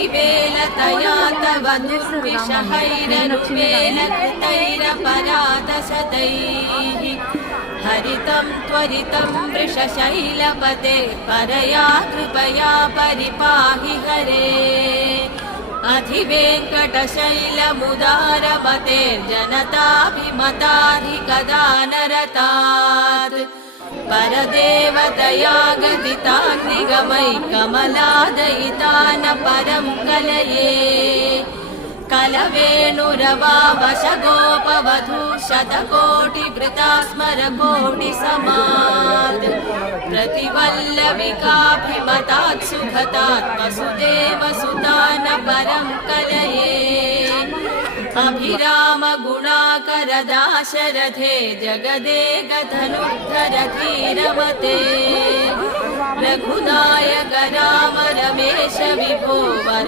परिवेलतया तव दुर्विषहैरनुवेलकृतैरपराधशतैः हरितं त्वरितं वृषशैलपते परया कृपया परिपाहि हरे अधिवेङ्कटशैलमुदारमतेर्जनताभिमताधिकदानरतात् परदेवतया गदितान् निगमै कमलादयितान परं कलये कलवेणुरवावशगोपवधू शतकोटिवृता स्मरकोटिसमात् प्रतिवल्लविकाभिमतात् सुखतात् वसुदेवसुतान परं कलये अभिराम गुणाकरदाशरथे जगदेकधनुर्धर धीरमते रघुनायक राम रमेश विभो वर